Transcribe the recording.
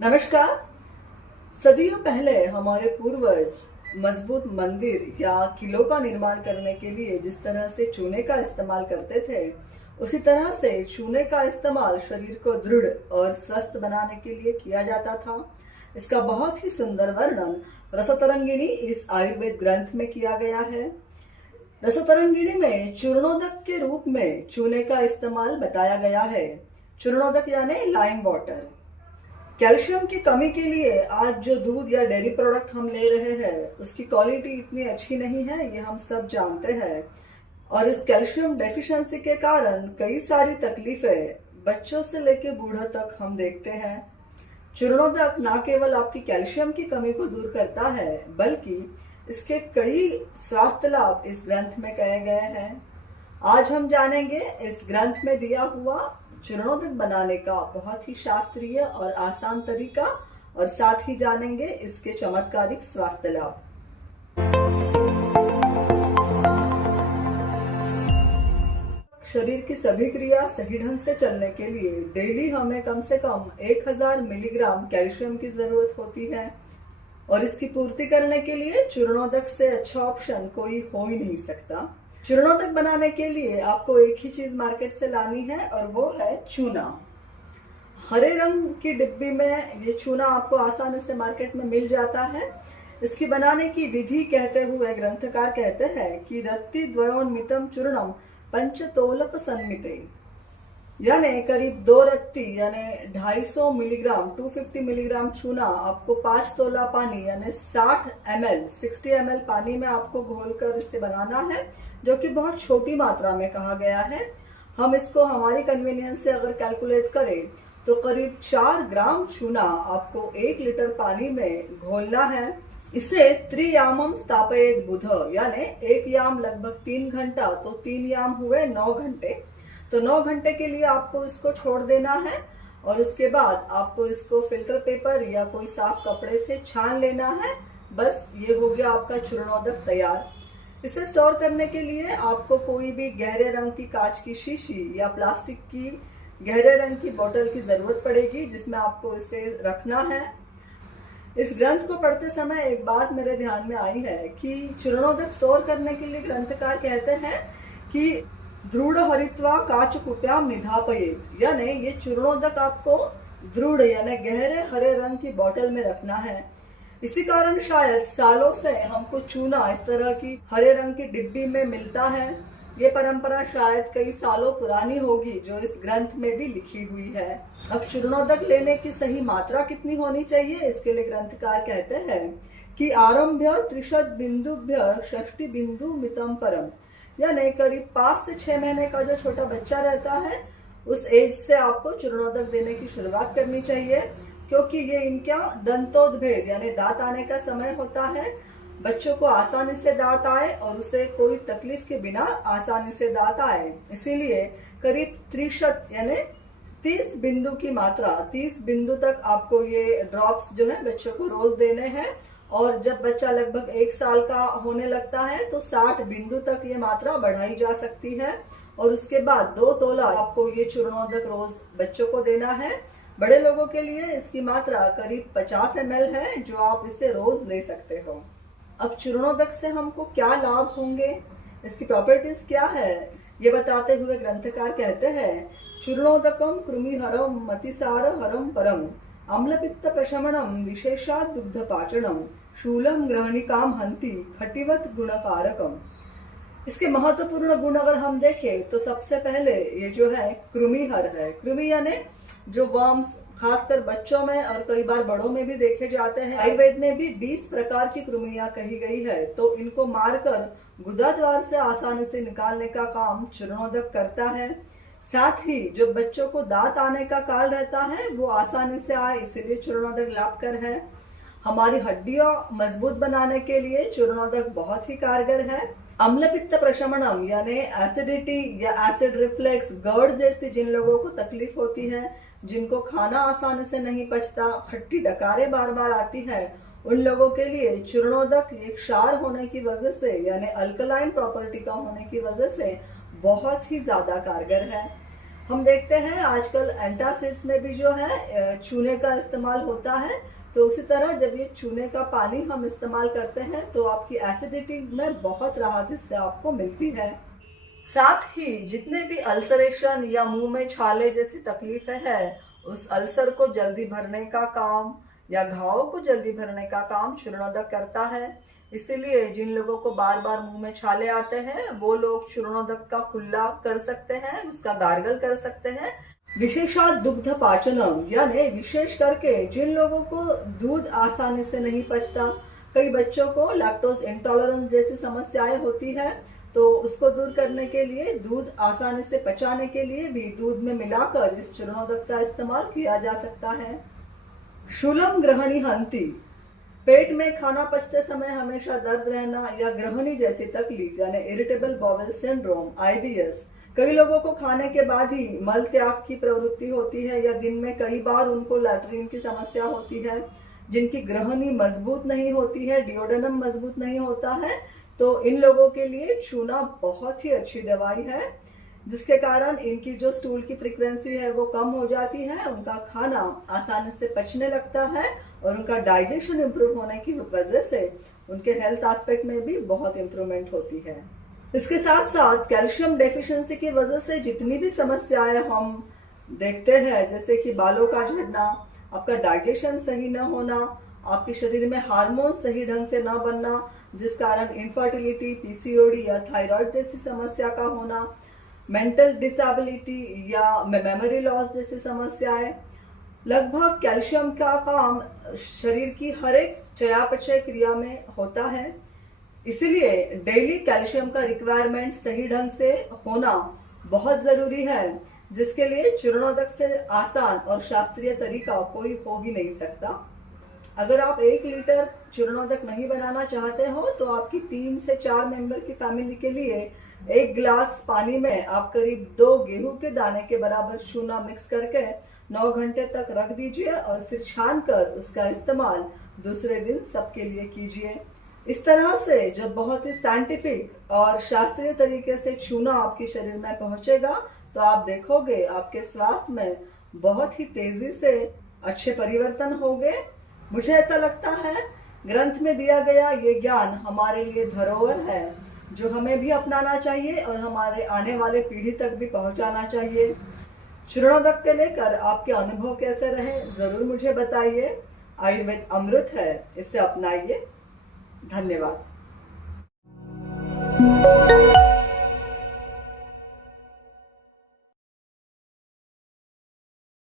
नमस्कार। सदियों पहले हमारे पूर्वज मजबूत मंदिर या किलों का निर्माण करने के लिए जिस तरह से चूने का इस्तेमाल करते थे, उसी तरह से चूने का इस्तेमाल शरीर को दृढ़ और स्वस्थ बनाने के लिए किया जाता था। इसका बहुत ही सुंदर वर्णन रसतरंगिणी इस आयुर्वेद ग्रंथ में किया गया है। रसतरंगिणी में चूर्णोदक के रूप में चूने का इस्तेमाल बताया गया है। चूर्णोदक यानी लाइम वाटर। कैल्शियम की कमी के लिए आज जो दूध या डेयरी प्रोडक्ट हम ले रहे हैं, उसकी क्वालिटी इतनी अच्छी नहीं है, ये हम सब जानते हैं। और इस कैल्शियम डेफिशिएंसी के कारण कई सारी तकलीफें बच्चों से लेकर बूढ़ों तक हम देखते हैं। चूर्णोदक न केवल आपकी कैल्शियम की कमी को दूर करता है, बल्कि इसके कई स्वास्थ्य लाभ इस ग्रंथ में कहे गए हैं। आज हम जानेंगे इस ग्रंथ में दिया हुआ चूर्णोदक बनाने का बहुत ही शास्त्रीय और आसान तरीका, और साथ ही जानेंगे इसके चमत्कारिक स्वास्थ्य लाभ। शरीर की सभी क्रिया सही ढंग से चलने के लिए डेली हमें कम से कम 1000 मिलीग्राम कैल्शियम की जरूरत होती है, और इसकी पूर्ति करने के लिए चूर्णोदक से अच्छा ऑप्शन कोई हो ही नहीं सकता। चूर्णोदक बनाने के लिए आपको एक ही चीज मार्केट से लानी है, और वो है चूना। हरे रंग की डिब्बी में ये चूना आपको आसानी से मार्केट में मिल जाता है। इसकी बनाने की विधि कहते हुए ग्रंथकार कहते हैं कि रत्ति द्वयोन्मितम चूर्णम पंचतोलक सन्मिते, यानी करीब 2 रत्ती यानी 250 मिलीग्राम 250 मिलीग्राम चूना आपको 5 तोला पानी यानी 60 ml पानी में आपको घोलकर इसे बनाना है, जो कि बहुत छोटी मात्रा में कहा गया है। हम इसको हमारी कन्वीनियंस से अगर कैलकुलेट करें तो करीब 4 ग्राम चूना आपको 1 लीटर पानी में घोलना है। इसे त्रियामम स्थापयेत बुध, यानी 1 याम लगभग 3 घंटा, तो 3 याम हुए 9 घंटे। तो 9 घंटे के लिए आपको इसको छोड़ देना है, और उसके बाद आपको इसको फिल्टर पेपर या कोई साफ कपड़े से छान लेना है। बस ये हो गया आपका चूर्णोदक तैयार। इसे स्टोर करने के लिए आपको कोई भी गहरे रंग की कांच की शीशी या प्लास्टिक की गहरे रंग की बोतल की जरूरत पड़ेगी, जिसमें आपको इसे रखना है। इस ग्रंथ को पढ़ते समय एक बात मेरे ध्यान में आई है कि चूर्णोदक स्टोर करने के लिए ग्रंथकार कहते हैं कि दृढ़ हरित्वा काच कुप्याम निधापयेत, यानी ये चूर्णोदक आपको दृढ़ यानी गहरे हरे रंग की बोतल में रखना है। इसी कारण शायद सालों से हमको चूना इस तरह की हरे रंग की डिब्बी में मिलता है। ये परंपरा शायद कई सालों पुरानी होगी, जो इस ग्रंथ में भी लिखी हुई है। अब चूर्णोदक लेने की सही मात्रा कितनी होनी चाहिए, इसके लिए ग्रंथकार कहते हैं कि आरंभ्य 30 बिंदुभ्य 60 बिंदु मितम परम, यानी करीब 5 से 6 महीने का जो छोटा बच्चा रहता है, उस एज से आपको चूर्णोदक देने की शुरुआत करनी चाहिए, क्योंकि ये इनका दंतोद्भेद यानी दांत आने का समय होता है। बच्चों को आसानी से दांत आए और उसे कोई तकलीफ के बिना आसानी से दांत आए, इसीलिए करीब 30 यानी 30 बिंदु की मात्रा, 30 बिंदु तक आपको ये ड्रॉप्स जो है बच्चों को रोज देने हैं। और जब बच्चा लगभग 1 साल का होने लगता है तो 60 बिंदु तक ये मात्रा बढ़ाई जा सकती है, और उसके बाद 2 तोला आपको ये चूर्णोदक रोज बच्चों को देना है। बड़े लोगों के लिए इसकी मात्रा करीब 50 ml है, जो आप इसे रोज ले सकते हो। अब चूर्णोदक से हमको क्या लाभ होंगे, इसकी प्रॉपर्टीज क्या है, ये बताते हुए ग्रंथकार कहते हैं चूर्णोदकम कृमिहरम मतिसार हरम परम अम्लपित्त प्रशमनम विशेषात दुग्ध पाचनम शूलम ग्रहणिकाम हंति खटिवत गुणकारकम। इसके महत्वपूर्ण गुण अगर हम देखें तो सबसे पहले ये जो है कृमिहर है। कृमि यानी जो वर्म्स खासकर बच्चों में और कई बार बड़ों में भी देखे जाते हैं। आयुर्वेद में भी 20 प्रकार की कृमियां कही गई है, तो इनको मारकर गुदा द्वार से आसानी से निकालने का काम चूर्णोदक करता है। साथ ही जो बच्चों को दांत आने का काल रहता है वो आसानी से आए, इसलिए चूर्णोदक लाभकर है। हमारी हड्डियां मजबूत बनाने के लिए चूर्णोदक बहुत ही कारगर है। अम्ल पित्त प्रशमनम यानी एसिडिटी या एसिड रिफ्लेक्स, गर्ड जैसी जिन लोगों को तकलीफ होती है, जिनको खाना आसानी से नहीं पचता, खट्टी डकारें बार बार आती है, उन लोगों के लिए चूर्णोदक एक क्षार होने की वजह से यानी अल्कलाइन प्रॉपर्टी का होने की वजह से बहुत ही ज्यादा कारगर है। हम देखते हैं आजकल एंटासिड्स में भी जो है चूने का इस्तेमाल होता है। तो उसी तरह जब ये चूने का पानी हम इस्तेमाल करते हैं तो आपकी एसिडिटी में बहुत राहत इससे आपको मिलती है। साथ ही जितने भी अल्सरेशन या मुंह में छाले जैसी तकलीफें हैं, उस अल्सर को जल्दी भरने का काम या घाव को जल्दी भरने का काम चूर्णोदक करता है। इसीलिए जिन लोगों को बार बार मुंह में छाले आते हैं वो लोग चूर्णोदक का कुल्ला कर सकते हैं, उसका गार्गल कर सकते हैं। विशेषात दुग्ध पाचनम, यानी विशेष करके जिन लोगों को दूध आसानी से नहीं पचता, कई बच्चों को लैक्टोज इंटॉलरेंस जैसी समस्याएं होती है, तो उसको दूर करने के लिए, दूध आसानी से पचाने के लिए भी दूध में मिलाकर इस चूर्णोदक का इस्तेमाल किया जा सकता है। शूलम ग्रहणी हंति, पेट में खाना पचते समय हमेशा दर्द रहना या ग्रहणी जैसी तकलीफ यानी इरिटेबल बाउल सिंड्रोम IBS, कई लोगों को खाने के बाद ही मल त्याग की प्रवृत्ति होती है या दिन में कई बार उनको लैट्रिन की समस्या होती है। जिनकी ग्रहणी मजबूत नहीं होती है, डिओडेनम मजबूत नहीं होता है, तो इन लोगों के लिए चूना बहुत ही अच्छी दवाई है, जिसके कारण इनकी जो स्टूल की फ्रीक्वेंसी है वो कम हो जाती है, उनका खाना आसानी से पचने लगता है और उनका डाइजेशन इंप्रूव होने की वजह से उनके हेल्थ एस्पेक्ट में भी बहुत इंप्रूवमेंट होती है। इसके साथ साथ कैल्शियम डेफिशिएंसी की वजह से जितनी भी समस्याएं हम देखते हैं, जैसे कि बालों का झड़ना, आपका डाइजेशन सही न होना, आपके शरीर में हार्मोन सही ढंग से न बनना, जिस कारण इनफर्टिलिटी, PCOD या थायराइड जैसी समस्या का होना, मेंटल डिसेबिलिटी या मेमोरी लॉस जैसी समस्याएं, लगभग कैल्शियम का काम शरीर की हर एक चयापचय क्रिया में होता है। इसीलिए डेली कैल्शियम का रिक्वायरमेंट सही ढंग से होना बहुत जरूरी है, जिसके लिए चूर्णोदक से आसान और शास्त्रीय तरीका कोई हो ही नहीं सकता। अगर आप 1 लीटर चूर्णोदक नहीं बनाना चाहते हो तो आपकी 3 से 4 मेंबर की फैमिली के लिए 1 गिलास पानी में आप करीब 2 गेहूं के दाने के बराबर चूना मिक्स करके 9 घंटे तक रख दीजिए और फिर छान कर उसका इस्तेमाल दूसरे दिन सबके लिए कीजिए। इस तरह से जब बहुत ही साइंटिफिक और शास्त्रीय तरीके से चूना आपके शरीर में पहुंचेगा तो आप देखोगे आपके स्वास्थ्य में बहुत ही तेजी से अच्छे परिवर्तन होंगे। मुझे ऐसा लगता है ग्रंथ में दिया गया ये ज्ञान हमारे लिए धरोहर है, जो हमें भी अपनाना चाहिए और हमारे आने वाले पीढ़ी तक भी पहुंचाना चाहिए। चूर्णोदक के लेकर आपके अनुभव कैसे रहे जरूर मुझे बताइए। आयुर्वेद अमृत है, इसे अपनाइए। धन्यवाद।